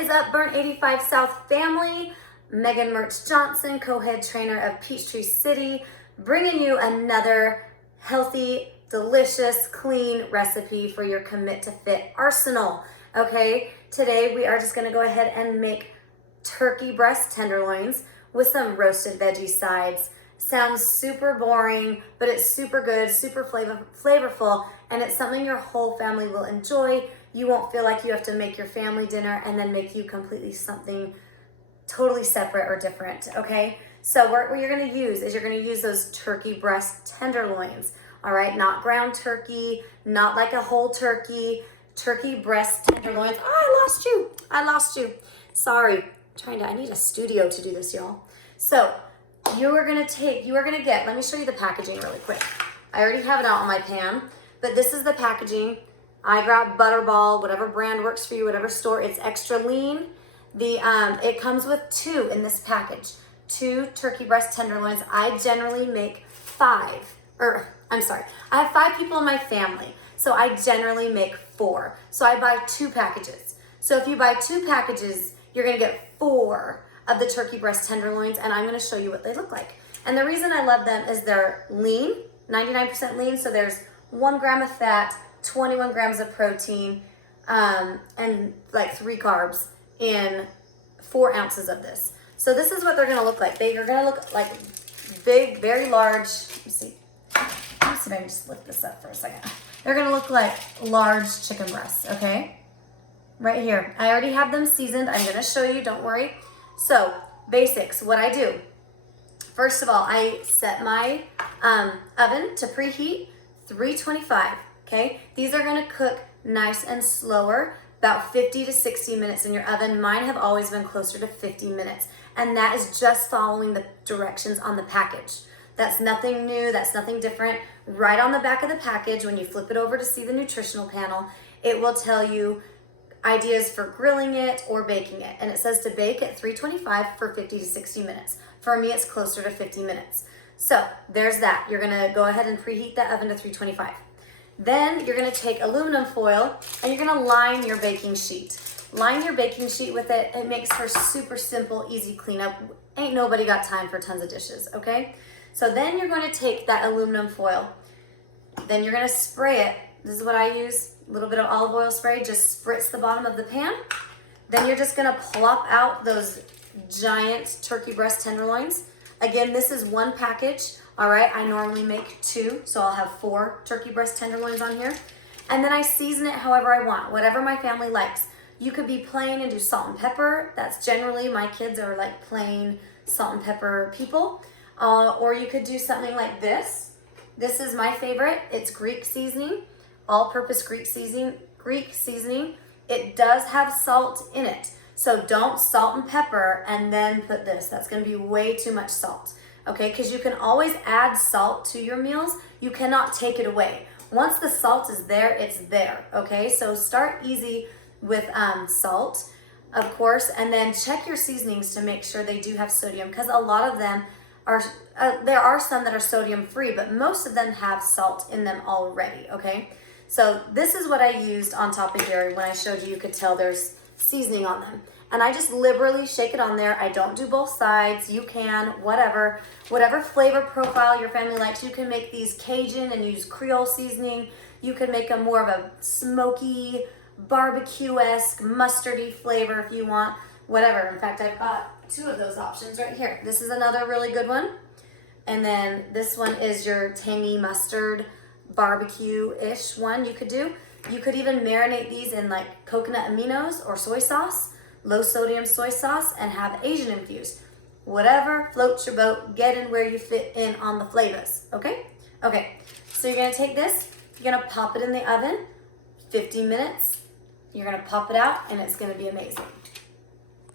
is up, Burn 85 South family? Megan Mertz Johnson, co-head trainer of Peachtree City, bringing you another healthy, delicious, clean recipe for your Commit to Fit arsenal. Okay, today we are just gonna go ahead and make turkey breast tenderloins with some roasted veggie sides. Sounds super boring, but it's super good, super flavorful, and it's something your whole family will enjoy. You won't feel like you have to make your family dinner and then make you completely something totally separate or different, okay? So what you're gonna use is you're gonna use those turkey breast tenderloins, all right? Not ground turkey, not like a whole turkey, turkey breast tenderloins. Oh, I lost you. Sorry, I need a studio to do this, y'all. So you are gonna get, let me show you the packaging really quick. I already have it out on my pan, but this is the packaging. I grabbed Butterball, whatever brand works for you, whatever store. It's extra lean. It comes with 2 in this package, 2 turkey breast tenderloins. I generally make 5, I have 5 people in my family, so I generally make 4. So I buy 2 packages. So if you buy 2 packages, you're gonna get 4 of the turkey breast tenderloins, and I'm gonna show you what they look like. And the reason I love them is they're lean, 99% lean, so there's 1 gram of fat, 21 grams of protein, and like 3 carbs in 4 ounces of this. So this is what they're gonna look like. They are gonna look like big, very large. Let me see if I can just lift this up for a second. They're gonna look like large chicken breasts, okay? Right here. I already have them seasoned. I'm gonna show you, don't worry. So basics, what I do. First of all, I set my oven to preheat 325, okay? These are gonna cook nice and slower, about 50 to 60 minutes in your oven. Mine have always been closer to 50 minutes, and that is just following the directions on the package. That's nothing new, that's nothing different. Right on the back of the package, when you flip it over to see the nutritional panel, it will tell you ideas for grilling it or baking it. And it says to bake at 325 for 50 to 60 minutes. For me, it's closer to 50 minutes. So there's that. You're gonna go ahead and preheat that oven to 325. Then you're gonna take aluminum foil and you're gonna line your baking sheet. Line your baking sheet with it. It makes for super simple, easy cleanup. Ain't nobody got time for tons of dishes, okay? So then you're gonna take that aluminum foil. Then you're gonna spray it. This is what I use, a little bit of olive oil spray, just spritz the bottom of the pan. Then you're just gonna plop out those giant turkey breast tenderloins. Again, this is 1 package. All right, I normally make 2, so I'll have 4 turkey breast tenderloins on here. And then I season it however I want, whatever my family likes. You could be plain and do salt and pepper. That's generally, my kids are like plain salt and pepper people. Or you could do something like this. This is my favorite. It's Greek seasoning, all-purpose Greek seasoning. It does have salt in it. So don't salt and pepper and then put this. That's gonna be way too much salt. Okay, because you can always add salt to your meals. You cannot take it away. Once the salt is there, it's there, okay? So start easy with salt, of course, and then check your seasonings to make sure they do have sodium, because a lot of them are, there are some that are sodium free, but most of them have salt in them already, okay? So this is what I used on top of here. When I showed you could tell there's seasoning on them. And I just liberally shake it on there. I don't do both sides. You can, whatever flavor profile your family likes. You can make these Cajun and use Creole seasoning. You can make them more of a smoky, barbecue-esque, mustardy flavor if you want, whatever. In fact, I've got 2 of those options right here. This is another really good one. And then this one is your tangy mustard, barbecue-ish one you could do. You could even marinate these in like coconut aminos or soy sauce, low sodium soy sauce, and have Asian infused. Whatever floats your boat, get in where you fit in on the flavors, okay? Okay, so you're gonna take this, you're gonna pop it in the oven, 50 minutes, you're gonna pop it out, and it's gonna be amazing.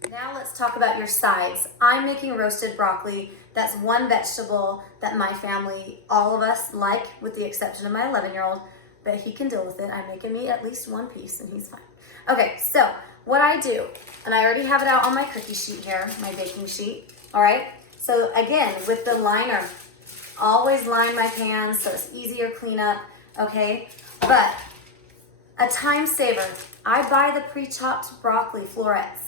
Now let's talk about your sides. I'm making roasted broccoli. That's one vegetable that my family, all of us like, with the exception of my 11-year-old, but he can deal with it. I'm making me at least 1 piece and he's fine. Okay, so what I do, and I already have it out on my cookie sheet here, my baking sheet, all right? So again, with the liner, always line my pans so it's easier cleanup, okay? But a time saver, I buy the pre-chopped broccoli florets.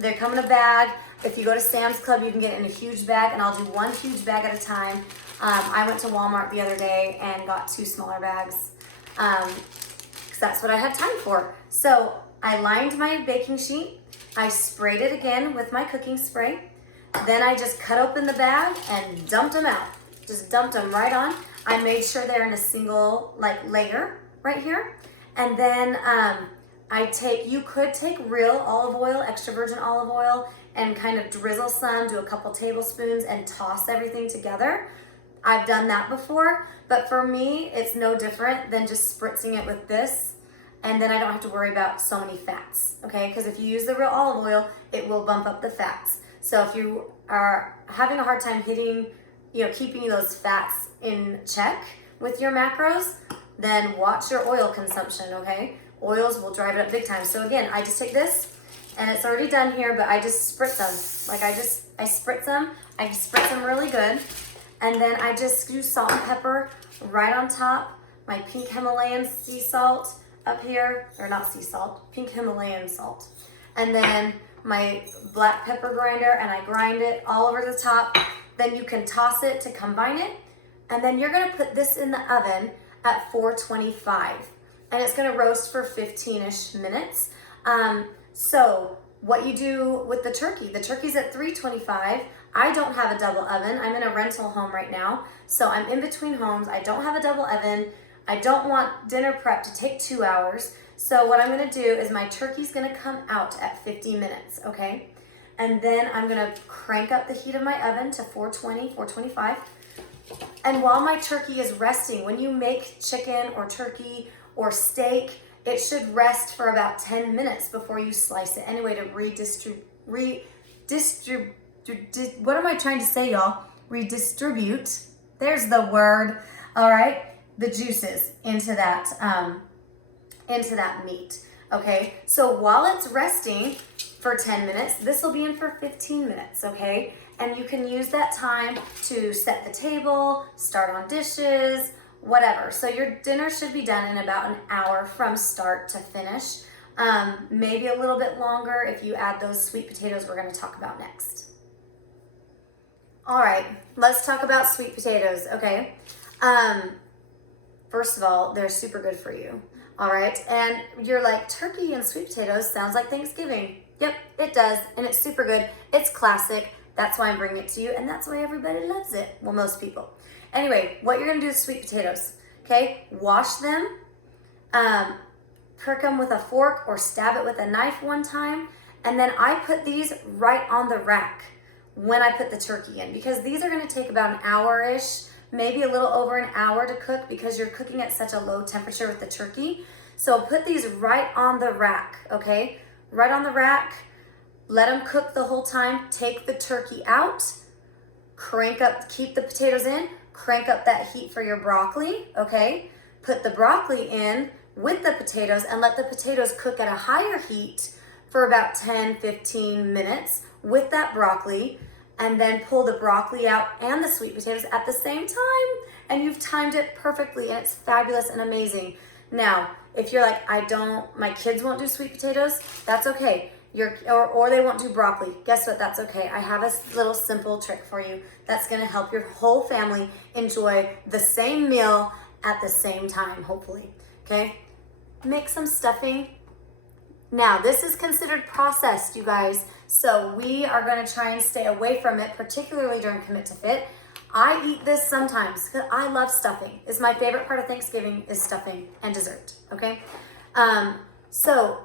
They come in a bag. If you go to Sam's Club, you can get it in a huge bag, and I'll do one huge bag at a time. I went to Walmart the other day and got 2 smaller bags because that's what I had time for. So I lined my baking sheet. I sprayed it again with my cooking spray. Then I just cut open the bag and dumped them out. Just dumped them right on. I made sure they're in a single layer right here. And then you could take real olive oil, extra virgin olive oil, and kind of drizzle some, do a couple tablespoons, and toss everything together. I've done that before, but for me, it's no different than just spritzing it with this, and then I don't have to worry about so many fats, okay? Because if you use the real olive oil, it will bump up the fats. So if you are having a hard time keeping those fats in check with your macros, then watch your oil consumption, okay? Oils will drive it up big time. So again, I just take this, and it's already done here, but I just spritz them. I spritz them really good. And then I just do salt and pepper right on top. My pink Himalayan sea salt up here, or not sea salt, pink Himalayan salt. And then my black pepper grinder, and I grind it all over the top. Then you can toss it to combine it. And then you're gonna put this in the oven at 425. And it's gonna roast for 15-ish minutes. So what you do with the turkey's at 325. I don't have a double oven. I'm in a rental home right now. So I'm in between homes. I don't have a double oven. I don't want dinner prep to take 2 hours. So what I'm gonna do is my turkey's gonna come out at 50 minutes, okay? And then I'm gonna crank up the heat of my oven to 420, 425. And while my turkey is resting, when you make chicken or turkey or steak, it should rest for about 10 minutes before you slice it anyway to what am I trying to say, y'all? Redistribute. There's the word. All right, the juices into that meat. Okay, so while it's resting for 10 minutes, this will be in for 15 minutes. Okay, and you can use that time to set the table, start on dishes, whatever. So your dinner should be done in about an hour from start to finish. Maybe a little bit longer if you add those sweet potatoes we're going to talk about next. All right, let's talk about sweet potatoes, okay? First of all, they're super good for you, all right? And you're like, turkey and sweet potatoes sounds like Thanksgiving. Yep, it does, and it's super good. It's classic. That's why I'm bringing it to you, and that's why everybody loves it. Well, most people. Anyway, what you're gonna do with sweet potatoes, okay? Wash them, prick them with a fork or stab it with a knife one time, and then I put these right on the rack when I put the turkey in, because these are gonna take about an hour-ish, maybe a little over an hour to cook because you're cooking at such a low temperature with the turkey. So put these right on the rack, okay? Right on the rack, let them cook the whole time. Take the turkey out, crank up, keep the potatoes in, crank up that heat for your broccoli, okay? Put the broccoli in with the potatoes and let the potatoes cook at a higher heat for about 10-15 minutes with that broccoli, and then pull the broccoli out and the sweet potatoes at the same time, and you've timed it perfectly, and it's fabulous and amazing. Now, if you're like, my kids won't do sweet potatoes, that's okay. Or they won't do broccoli. Guess what? That's okay. I have a little simple trick for you that's gonna help your whole family enjoy the same meal at the same time, hopefully, okay? Make some stuffing. Now, this is considered processed, you guys, so we are gonna try and stay away from it, particularly during Commit to Fit. I eat this sometimes because I love stuffing. It's my favorite part of Thanksgiving is stuffing and dessert, okay? So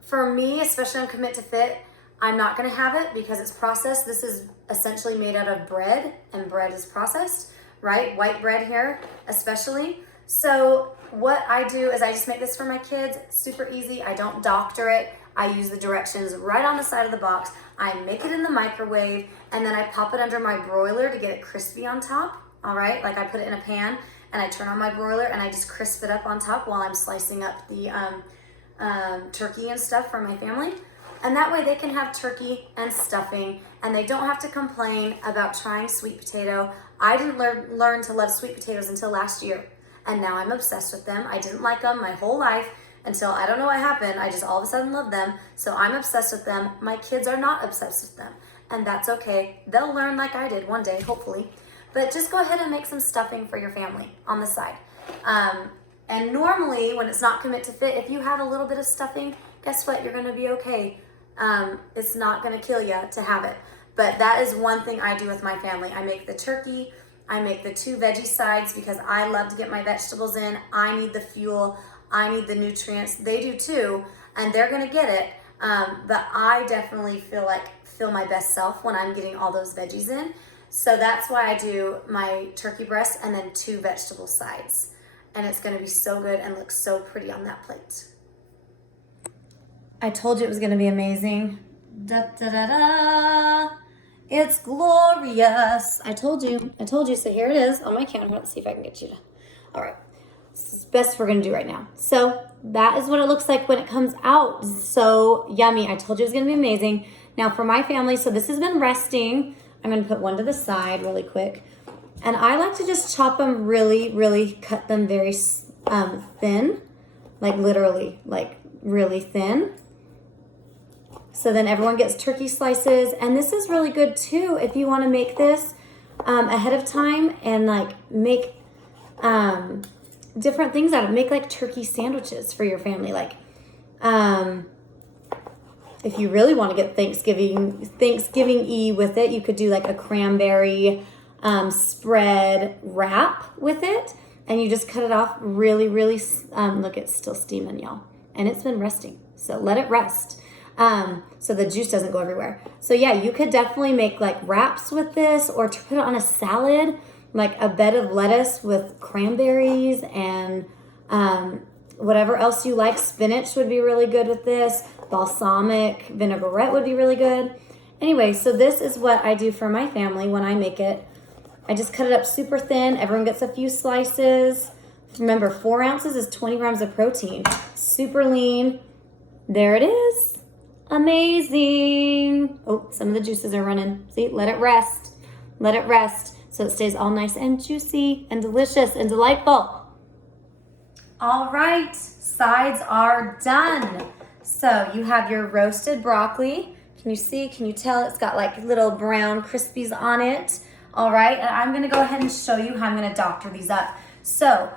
for me, especially on Commit to Fit, I'm not gonna have it because it's processed. This is essentially made out of bread, and bread is processed, right? White bread here, especially. So what I do is I just make this for my kids, super easy. I don't doctor it. I use the directions right on the side of the box. I make it in the microwave, and then I pop it under my broiler to get it crispy on top, all right? Like I put it in a pan, and I turn on my broiler, and I just crisp it up on top while I'm slicing up the turkey and stuff for my family. And that way they can have turkey and stuffing, and they don't have to complain about trying sweet potato. I didn't learn to love sweet potatoes until last year, and now I'm obsessed with them. I didn't like them my whole life until I don't know what happened. I just all of a sudden love them. So I'm obsessed with them. My kids are not obsessed with them. And that's okay. They'll learn like I did one day, hopefully. But just go ahead and make some stuffing for your family on the side. And normally when it's not commit to fit, if you have a little bit of stuffing, guess what? You're gonna be okay. It's not gonna kill you to have it. But that is one thing I do with my family. I make the turkey, I make the 2 veggie sides because I love to get my vegetables in. I need the fuel, I need the nutrients. They do too, and they're gonna get it. But I definitely feel my best self when I'm getting all those veggies in. So that's why I do my turkey breast and then 2 vegetable sides. And it's gonna be so good and look so pretty on that plate. I told you it was gonna be amazing. Da da da da. It's glorious. I told you. So here it is on my camera. Let's see if I can get you to. All right. This is the best we're going to do right now. So that is what it looks like when it comes out. So yummy. I told you it was going to be amazing. Now for my family, so this has been resting. I'm going to put one to the side really quick. And I like to just chop them really cut them very thin. Like literally, like really thin. So then everyone gets turkey slices. And this is really good too if you want to make this ahead of time and like make different things out of it. Make like turkey sandwiches for your family. Like if you really want to get Thanksgiving-y with it, you could do like a cranberry spread wrap with it. And you just cut it off really, look, it's still steaming, y'all. And it's been resting. So let it rest. So the juice doesn't go everywhere. So yeah, you could definitely make like wraps with this or to put it on a salad, like a bed of lettuce with cranberries and whatever else you like. Spinach would be really good with this. Balsamic vinaigrette would be really good. Anyway, so this is what I do for my family when I make it. I just cut it up super thin. Everyone gets a few slices. Remember, 4 ounces is 20 grams of protein. Super lean. There it is. Amazing. Oh, some of the juices are running. See, let it rest. Let it rest so it stays all nice and juicy and delicious and delightful. All right, sides are done. So you have your roasted broccoli. Can you see, can you tell it's got like little brown crispies on it? All right, and I'm gonna go ahead and show you how I'm gonna doctor these up. So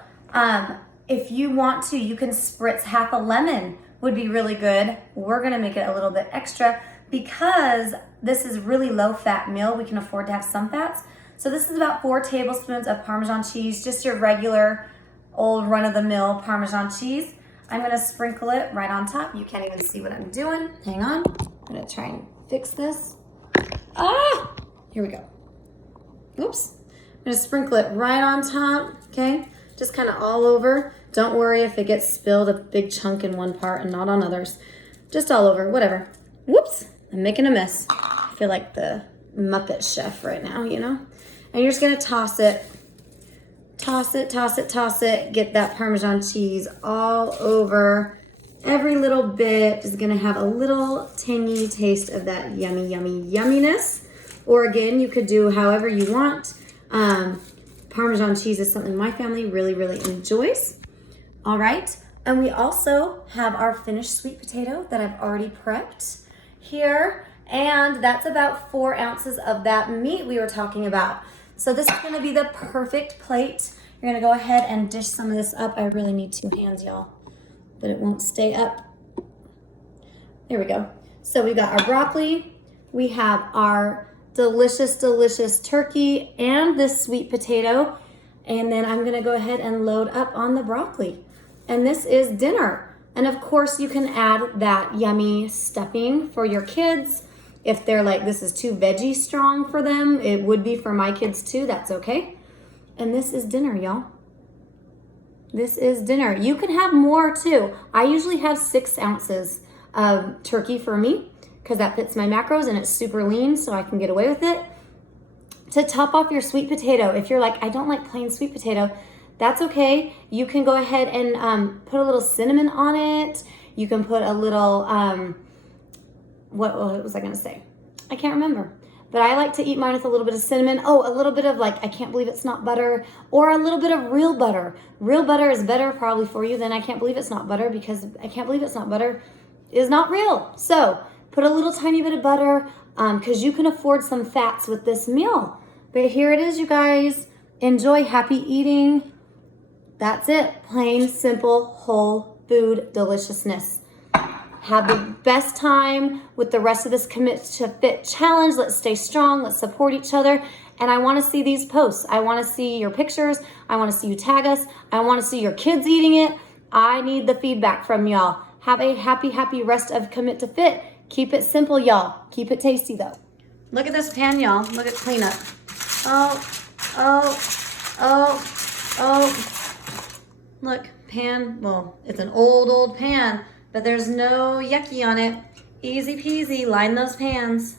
if you want to, you can spritz half a lemon. Would be really good. We're gonna make it a little bit extra because this is really low fat meal. We can afford to have some fats. So this is about 4 tablespoons of Parmesan cheese, just your regular old run of the mill Parmesan cheese. I'm gonna sprinkle it right on top. You can't even see what I'm doing. Hang on, I'm gonna try and fix this. Ah, here we go. Oops, I'm gonna sprinkle it right on top, okay? Just kind of all over. Don't worry if it gets spilled a big chunk in one part and not on others. Just all over, whatever. Whoops, I'm making a mess. I feel like the Muppet Chef right now, you know? And you're just gonna toss it. Toss it, toss it, toss it. Get that Parmesan cheese all over. Every little bit is gonna have a little tangy taste of that yummy, yummy, yumminess. Or again, you could do however you want. Parmesan cheese is something my family really enjoys. All right, and we also have our finished sweet potato that I've already prepped here, and that's about 4 ounces of that meat we were talking about. So this is gonna be the perfect plate. You're gonna go ahead and dish some of this up. I really need 2 hands, y'all, but it won't stay up. There we go. So we got our broccoli, we have our delicious turkey and this sweet potato, and then I'm gonna go ahead and load up on the broccoli. And this is dinner. And of course you can add that yummy stuffing for your kids. If they're like, this is too veggie strong for them, it would be for my kids too, that's okay. And this is dinner, y'all. This is dinner. You can have more too. I usually have 6 ounces of turkey for me because that fits my macros and it's super lean so I can get away with it. To top off your sweet potato, if you're like, I don't like plain sweet potato, that's okay. You can go ahead and put a little cinnamon on it. You can put a little, what was I gonna say? I can't remember. but I like to eat mine with a little bit of cinnamon. Oh, a little bit of like, I can't believe it's not butter, or a little bit of real butter. Real butter is better probably for you than I can't believe it's not butter, because I can't believe it's not butter is not real. So put a little tiny bit of butter, because you can afford some fats with this meal. But here it is, you guys. Enjoy, happy eating. That's it. Plain, simple, whole food deliciousness. Have the best time with the rest of this Commit to Fit challenge. Let's stay strong. Let's support each other. And I want to see these posts. I want to see your pictures. I want to see you tag us. I want to see your kids eating it. I need the feedback from y'all. Have a happy, happy rest of Commit to Fit. Keep it simple, y'all. Keep it tasty, though. Look at this pan, y'all. Look at cleanup. Oh. Look, pan. Well, it's an old pan. But there's no yucky on it. Easy peasy, line those pans.